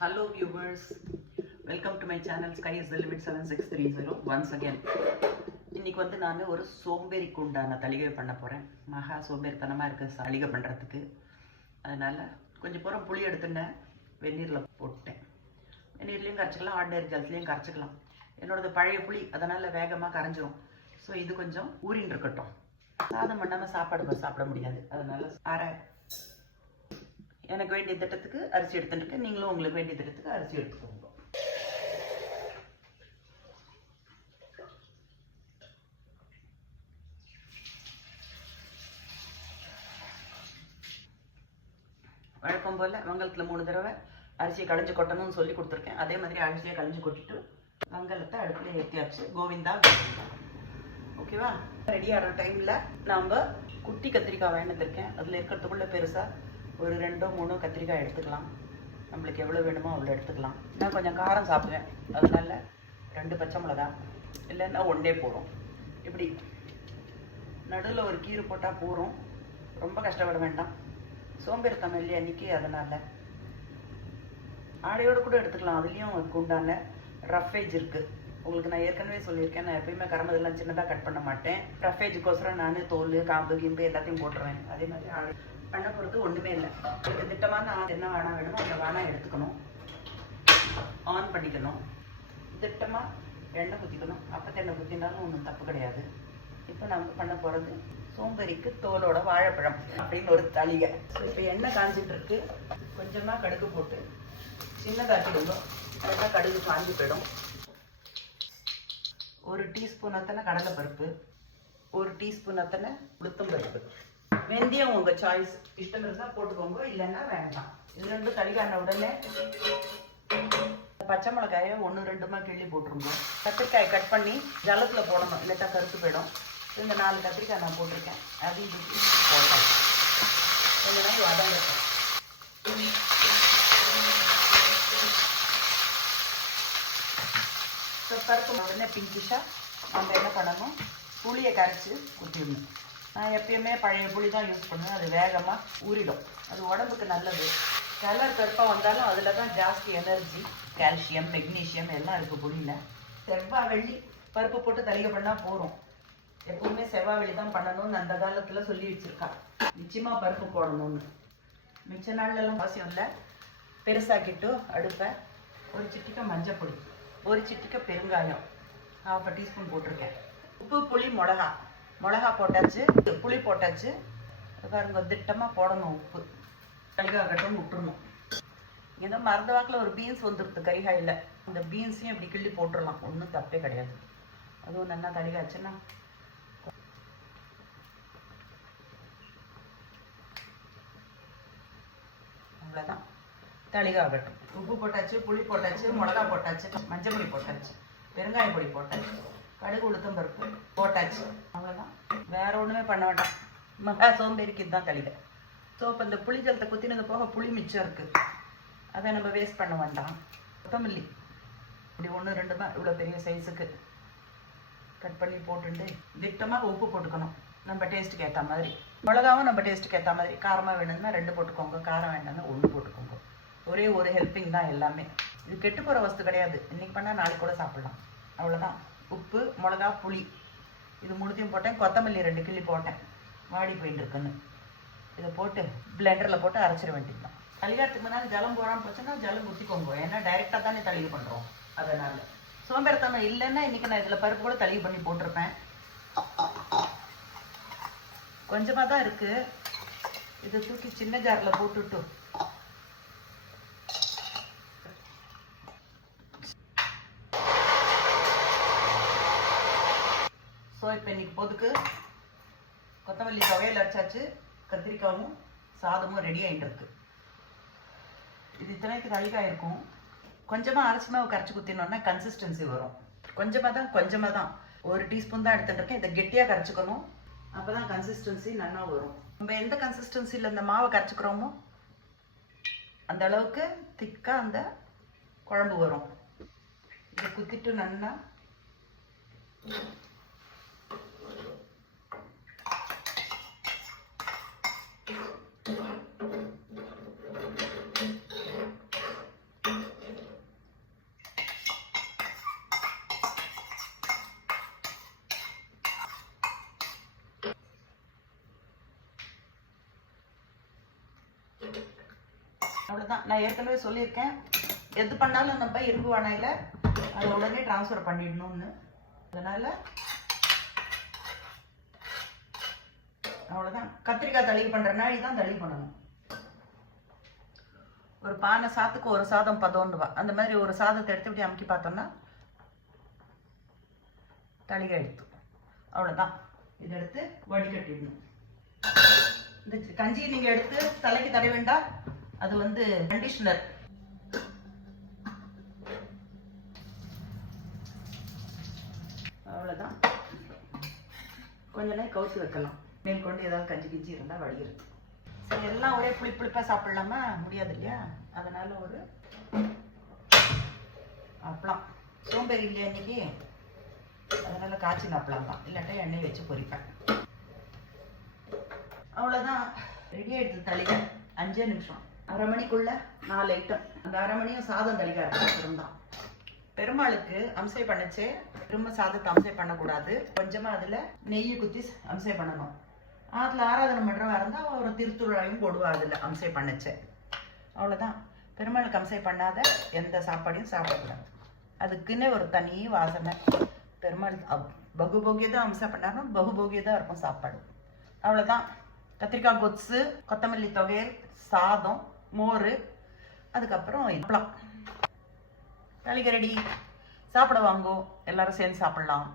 Hello viewers, welcome to my channel Sky is the Limit 7630 once again. இன்னைக்கு வந்து நான் ஒரு சோம்பேறிக்கு உண்டான தளிகை பண்ண போகிறேன். மகா சோம்பேறித்தனமாக இருக்குது தளிகை பண்ணுறதுக்கு. அதனால் கொஞ்சம் பூரம் புளி எடுத்துட்டேன், வெந்நீரில் போட்டேன். வெந்நீர்லேயும் கரைச்சிக்கலாம், ஆர்டினரி ஜலத்துலேயும் கரைச்சிக்கலாம். என்னோடது பழைய புளி, அதனால் வேகமாக கரைஞ்சிரும். ஸோ இது கொஞ்சம் ஊறின்னு இருக்கட்டும். சாதம் பண்ணாமல் சாப்பிட முடியாது. அதனால் எனக்கு வேண்டிய திட்டத்துக்கு அரிசி எடுத்துட்டு நீங்களும் உங்களுக்கு வேண்டிய திட்டத்துக்கு அரிசி எடுத்துக்கோங்க. வழக்கம் போல் வெங்காயத்தில் 3 தடவை அரிசியை களைஞ்சு கொட்டணும்னு சொல்லி கொடுத்துருக்கேன். அதே மாதிரி அரிசியை களைஞ்சு கொட்டிட்டு வெங்காயத்தை அடுப்பில் ஏற்றியாச்சு. கோவிந்தா கோவிந்தா. ஓகேவா? ரெடி ஆகிற டைமில் நாம் குட்டி கத்திரிக்காய் வாங்கிட்டுருக்கேன். அதில் இருக்கிறதுக்குள்ளே பெருசாக ஒரு 2-3 கத்திரிக்காய் எடுத்துக்கலாம். நம்மளுக்கு எவ்வளோ வேணுமோ அவ்வளோ எடுத்துக்கலாம். நான் கொஞ்சம் காரம் சாப்பிடுவேன், அதனால 2 பச்சை மிளகா, இல்லைன்னா 1 போகிறோம். இப்படி நடுவில் ஒரு கீரை போட்டால் போகிறோம். ரொம்ப கஷ்டப்பட வேண்டாம். சோம்பேறித்தனம் இல்லையா அன்றைக்கி, அதனால் ஆடையோடு கூட எடுத்துக்கலாம். அதுலேயும் அதுக்கு உண்டான ரஃபேஜ் இருக்குது. உங்களுக்கு நான் ஏற்கனவே சொல்லியிருக்கேன், நான் எப்பயுமே கரமதெல்லாம் சின்னதாக கட் பண்ண மாட்டேன். ரஃபேஜுக்கோசரம் நான் தோல், காம்பு, கிம்பு எல்லாத்தையும் போட்டுருவேன். அதே மாதிரி ஆடை பண்ண போகிறது ஒன்றுமே இல்லை. இதுக்கு திட்டமாக நான் என்ன வானா வேணுமோ அந்த வானா எடுத்துக்கணும், ஆன் பண்ணிக்கணும். திட்டமாக எண்ணெய் ஊற்றிக்கணும். அப்போ எண்ணெய் ஊற்றினாலும் ஒன்றும் தப்பு கிடையாது. இப்போ நம்ம பண்ண போகிறது சோம்பேறிக்கு தோலோட வாழைப்பழம் அப்படின்னு ஒரு தளிகை. ஸோ இப்போ எண்ணெய் காஞ்சிட்டு இருக்கு. கொஞ்சமாக கடுகு போட்டு சின்னதாக்கிடுங்க, இல்லைன்னா கடுகு காஞ்சி போயிடும். 1 டீஸ்பூன் அத்தனை கடலைப்பருப்பு, 1 டீஸ்பூன் அத்தனை உளுத்தம் பருப்பு, வெந்தயம் உங்கள் சாய்ஸ், இஷ்டம் இருந்தால் போட்டுக்கோங்க, இல்லைன்னா வேண்டாம். இது 2 தளிகான உடனே பச்சை மிளகாயை 1-2 கிள்ளி போட்டுருங்க. கத்திரிக்காய் கட் பண்ணி ஜலத்தில் போடணும், இல்லைட்டா கருத்து போயிடும். இந்த 4 கத்திரிக்காய் நான் போட்டிருக்கேன். அதையும் தூக்கி போட்டேன். கொஞ்ச நாள் வதங்கட்டும். ஸோ பருப்பு உடனே பிங்கிஷாக நம்ம என்ன பண்ணணும், புளியை கரைச்சி ஊற்றிடணும். நான் எப்பயுமே பழைய புளி தான் யூஸ் பண்ணுவேன். அது வேகமாக ஊறிடும். அது உடம்புக்கு நல்லது. கலர் கருப்பாக வந்தாலும் அதில் தான் ஜாஸ்தி எனர்ஜி, கால்சியம், மெக்னீஷியம் எல்லாம் இருக்குது புளியில். செவ்வாய் வெள்ளி பருப்பு போட்டு தளிகை பண்ணால் போகிறோம். எப்பவுமே செவ்வாய் வெள்ளி தான் பண்ணணும்னு அந்த காலத்தில் சொல்லி வச்சுருக்கா. நிச்சயமாக பருப்பு போடணும்னு. மிச்ச நாள்லாம் அவசியம் இல்லை. பெருசாக்கிட்டு அடுப்பை, ஒரு சிட்டிக்கை மஞ்சள் பொடி, ஒரு சிட்டிக்கை பெருங்காயம், 1/2 டீஸ்பூன் போட்டிருக்கேன். உப்பு, புளி, மிளகா போட்டாச்சு, புளி போட்டாச்சு. பாருங்க, திட்டமாக போடணும். உப்பு தளிகாகட்டும் விட்டுறணும். ஏதோ மறந்த வாக்கில் ஒரு பீன்ஸ் வந்துடுது கரிகாயில். அந்த பீன்ஸையும் இப்படி கிள்ளி போட்டுடலாம், ஒன்றும் தப்பே கிடையாது. அதுவும் நல்லா தளிகாச்சுன்னா அவ்வளோதான். தளிகாகட்டும். உப்பு போட்டாச்சு, புளி போட்டாச்சு, மிளகா போட்டாச்சு, மஞ்சள் பொடி போட்டாச்சு, பெருங்காய பொடி போட்டாச்சு, கடுகு உளுத்தம் பருப்பு போட்டாச்சு. அவ்வளோதான். வேற ஒன்றுமே பண்ண வேண்டாம். மகா சோம்பேறிக்கு இதுதான் தளிகை. ஸோ இப்போ இந்த புளி ஜலத்தை குத்தினது போக புளி மிச்சம் இருக்குது, அதை நம்ம வேஸ்ட் பண்ண வேண்டாம். கொத்தமல்லி இப்படி 1-2 தான் இவ்வளோ பெரிய சைஸுக்கு கட் பண்ணி போட்டுட்டு திட்டமாக உப்பு போட்டுக்கணும், நம்ம டேஸ்ட்டுக்கு ஏற்ற மாதிரி. மிளகாவும் நம்ம டேஸ்ட்டுக்கு ஏற்ற மாதிரி. காரமாக வேணும்னா 2 போட்டுக்கோங்க, காரம் வேண்டாம்னா 1 போட்டுக்கோங்க. ஒரே ஒரு ஹெல்ப்பிங் தான் எல்லாமே. இது கெட்டு போகிற வஸ்து கிடையாது. இன்றைக்கி பண்ணால் நாளைக்கு கூட சாப்பிட்லாம். அவ்வளோதான். உப்பு, மிளகா, புளி இது 3த்தையும் போட்டேன். கொத்தமல்லி 2 கிள்ளி போட்டேன், வாடி போயிட்டு இருக்குன்னு. இதை போட்டு பிளெண்டரில் போட்டு அரைச்சிட வேண்டியது தான். தளிகாட்டுக்கு முன்னாடி ஜலம் போடாமல் போச்சுன்னா ஜலம் ஊற்றிக்கோங்க. ஏன்னா டைரெக்டாக தானே தளிகை பண்ணுறோம். அதனால் சோம்பேறித்தனம் இல்லைன்னா இன்றைக்கி நான் இதில் பருப்பு கூட தளிகை பண்ணி போட்டிருப்பேன். கொஞ்சமாக தான் இருக்குது. இதை தூக்கி சின்ன ஜாரில் போட்டுவிட்டு ஸோ இப்போ இன்றைக்கி பொதுக்கு கொத்தமல்லி துவையல் அரைச்சாச்சு, கத்திரிக்காயும் சாதமும் ரெடி ஆகிட்டு இருக்கு. இது இத்தனைக்கு தளிகாய் இருக்கும். கொஞ்சமாக அரிசி மாவு கரைச்சி குத்தினோன்னா கன்சிஸ்டன்சி வரும். கொஞ்சமாக தான் 1 டீஸ்பூன் தான் எடுத்துகிட்டு இருக்கேன். இதை கெட்டியாக கரைச்சிக்கணும், அப்போ தான் கன்சிஸ்டன்சி நல்லா வரும். நம்ம எந்த கன்சிஸ்டன்சியில் இந்த மாவை கரைச்சிக்கிறோமோ அந்த அளவுக்கு திக்காக அந்த குழம்பு வரும். இதை குத்திட்டு நல்லா அவ்வளோதான். நான் ஏற்கனவே சொல்லியிருக்கேன், எது பண்ணாலும் நம்ம இரும்பு வானையில் அதை உடனே ட்ரான்ஸ்ஃபர் பண்ணிடணும்னு. அதனால் அவ்வளோதான். கத்திரிக்காய் தளி பண்ணுற நாளி தான் தளி பண்ணணும். ஒரு பானை சாத்துக்கு ஒரு சாதம் 11 ரூபா. அந்த மாதிரி ஒரு சாதத்தை எடுத்து இப்படி அமுக்கி பார்த்தோம்னா தளிகை எடுத்து. அவ்வளோதான். இதை எடுத்து வடிகட்டிடணும். இந்த கஞ்சியை நீங்கள் எடுத்து தலைக்கு தடை வேண்டாம், அது வந்து கண்டிஷனர். அவ்வளோதான். கொஞ்ச நேரம் கவுத்து வைக்கலாம். மேற்கொண்டு ஏதாவது கஞ்சி கிஞ்சி இருந்தால் வடிகிறது. சரி, எல்லாம் ஒரே புளிப்பாக சாப்பிடலாமா? முடியாது இல்லையா? அதனால ஒரு அப்பளம். சோம்பேறி இல்லையா இன்னைக்கு, அதனால காய்ச்சின அப்பளம் தான், இல்லாட்டா எண்ணெய் வச்சு பொரிப்பேன். அவ்வளோதான். ரெடி ஆகிடுது தளிகை. 5 நிமிஷம். அரை மணிக்குள்ள 4 ஐட்டம். அந்த அரை மணியும் சாதம் தளிகை இருந்தான். பெருமாளுக்கு அம்சை பண்ணச்சே திரும்ப சாதத்தை அம்சை பண்ணக்கூடாது. கொஞ்சமாக அதில் நெய் குத்தி அம்சை பண்ணணும். அதில் ஆராதனை பண்ணுறவா இருந்தால் ஒரு திருத்துழாயும் போடுவா அதில் அம்சை பண்ணச்சே. அவ்வளோதான். பெருமாளுக்கு அம்சை பண்ணாத எந்த சாப்பாடையும் சாப்பிடக்கூடாது. அதுக்குன்னே ஒரு தனி வாசனை. பெருமாள் பகுபோகியதான் அம்சை பண்ணாலும் பகுபோகியதான் இருக்கும் சாப்பாடு. அவ்வளோதான். கத்திரிக்காய் கொத்து, கொத்தமல்லி தொகையல், சாதம், மோர், அதுக்கப்புறம் இப்பளம். தளிகை ரெடி. சாப்பிட வாங்கோ, எல்லாரும் சேர்ந்து சாப்பிடலாம்.